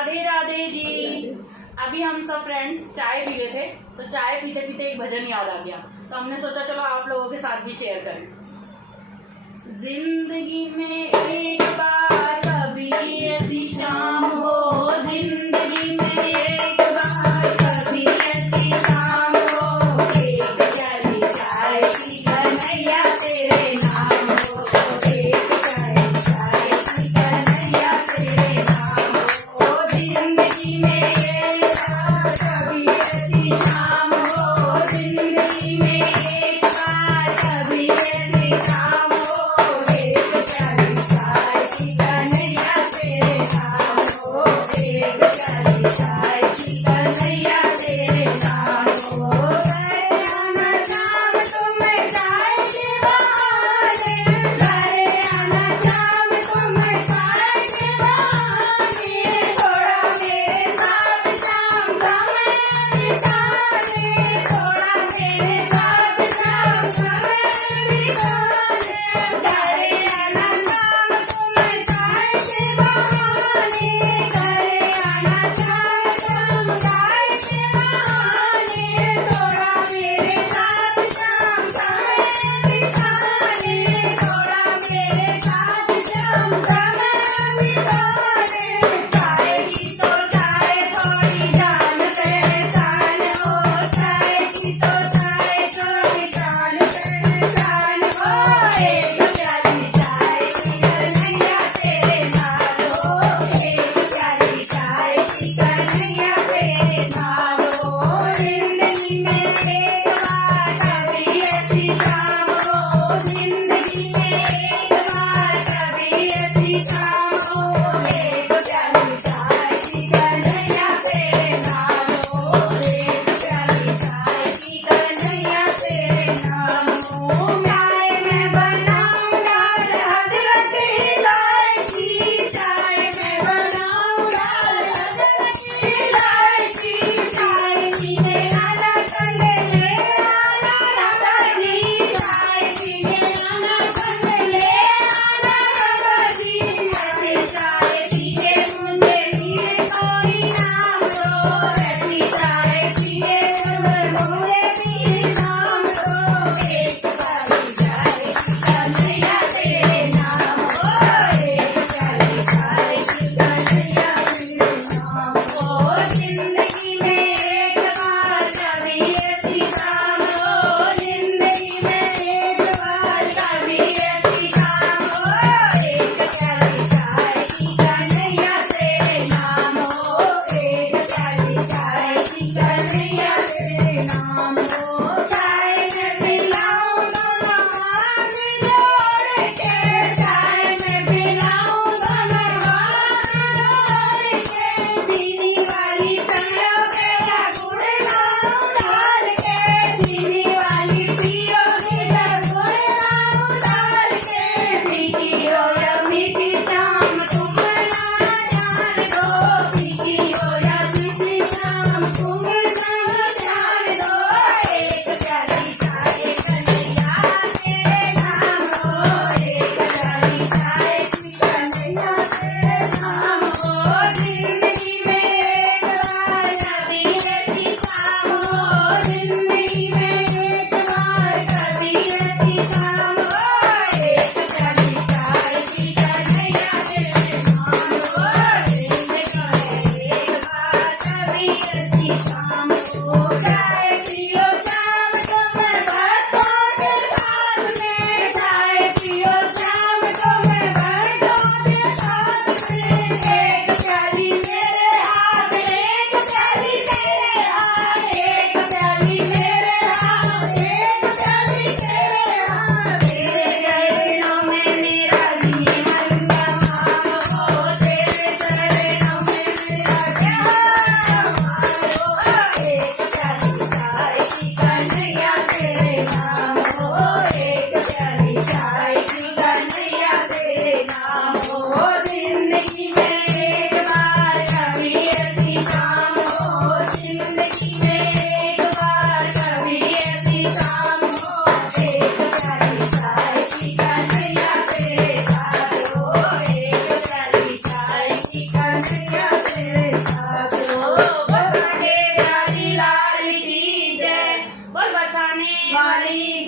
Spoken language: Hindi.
राधे राधे जी। अभी हम सब फ्रेंड्स चाय पी रहे थे, तो चाय पीते पीते एक भजन याद आ गया, तो हमने सोचा चलो आप लोगों के साथ भी शेयर करें। जिंदगी में एक बार कभी ऐसी शाम हो, जिंदगी में एक बार कभी ऐसी शाम हो, एक प्याली चाय की कन्हैया तेरे नाम हो, एक प्याली चाय की कन्हैया तेरे नाम हो। जिंदगी में एक बार कभी ऐसी शाम हो, जिंदगी में एक बार कभी ऐसी शाम हो, एक प्याली चाय की कन्हैया तेरे नाम हो, एक प्याली चाय की कन्हैया तेरे नाम हो। आना शाम तुम्हें चाय के बहाने, घरे आना शाम तुम्हें चाय के बहाने, थोड़ा मेरे साथ शाम समय बिताने, थोड़ा मेरे साथ शाम समय बिताने, घरे आना शाम तुम्हें चाय के बहाने, घरे आना शाम चाय के बहाने, थोड़ा मेरे साथ शाम समय बिताने, थोड़ा मेरे साथ शाम समय बिताने। चाय की तो चाय थोड़ी जान पहचान हो, चाय की तो चाय थोड़ी जान पहचान हो, एक प्याली चाय की कन्हैया तेरे नाम हो, एक प्याली चाय की कन्हैया तेरे नाम हो। जिंदगी में एक बार कभी ऐसी शाम हो, जिंदगी में एक बार कभी ऐसी शाम हो, एक प्याली चाय की कन्हैया तेरे नाम हो, एक प्याली चाय की कन्हैया तेरे नाम हो। चाय मैं बनाऊंगा अदरक इलायची, चाय मैं बनाऊंगा अदरक इलायची, चाय पीने आना संग ले आना राधा जी, चाय पीने आना संग ले आना राधा जी। ऐसी चाय पीके मुझे पीने कोई नाम दो, ऐसी चाय पीके मुझे पीने नाम दो, एक प्याली चाय की कन्हैया तेरे नाम हो, एक प्याली चाय की कन्हैया तेरे नाम हो। जिंदगी में एक बार कभी ऐसी शाम हो, जिंदगी में एक बार कभी ऐसी शाम हो, एक प्याली चाय की कन्हैया तेरे नाम हो, एक प्याली चाय की कन्हैया तेरे नाम हो। चाय में पिलाऊं दोनों हाथ जोड़ के, चाय में पिलाऊं दोनों हाथ जोड़ के, चीनी वाली चलो मेरा गुड़ लाऊं डाल के, चीनी वाली पियो मेरा गुड़ लाऊं डाल के, मीठी हो या मीठी शाम तुम ना जान दो, मीठी हो या मीठी शाम तुम ना जान दो, एक प्याली चाय कन्हैया तेरे नाम हो, एक प्याली चाय की कन्हैया तेरे नाम हो। जिंदगी में एक बार कभी ऐसी शाम हो, जिंदगी में एक बार कभी ऐसी शाम हो, एक प्याली चाय की कन्हैया तेरे नाम हो, जिंदगी में एक बार कभी ऐसी शाम हो। चाय पियो शाम तुम्हें भक्तों के साथ में, चाय पियो शाम तुम्हें भक्तों के साथ में, एक प्याली मेरे हाथ, एक प्याली तेरे हाथ, एक प्याली मेरे हाथ, एक प्याली तेरे हाथ, तेरे चरणों में मेरा जीवन का नाम हो, तेरे चरणों में मेरा ध्यान हो, एक प्याली चाय की कन्हैया तेरे नाम हो, एक प्याली चाय की कन्हैया तेरे नाम हो। जिंदगी में एक बार कभी ऐसी शाम हो, जिंदगी में एक बार कभी ऐसी शाम हो, एक प्याली चाय की कन्हैया तेरे साथ हो, एक प्याली चाय की कन्हैया तेरे साथ हो। बरसाने वाली लाल की जय, बोल बरसाने वाली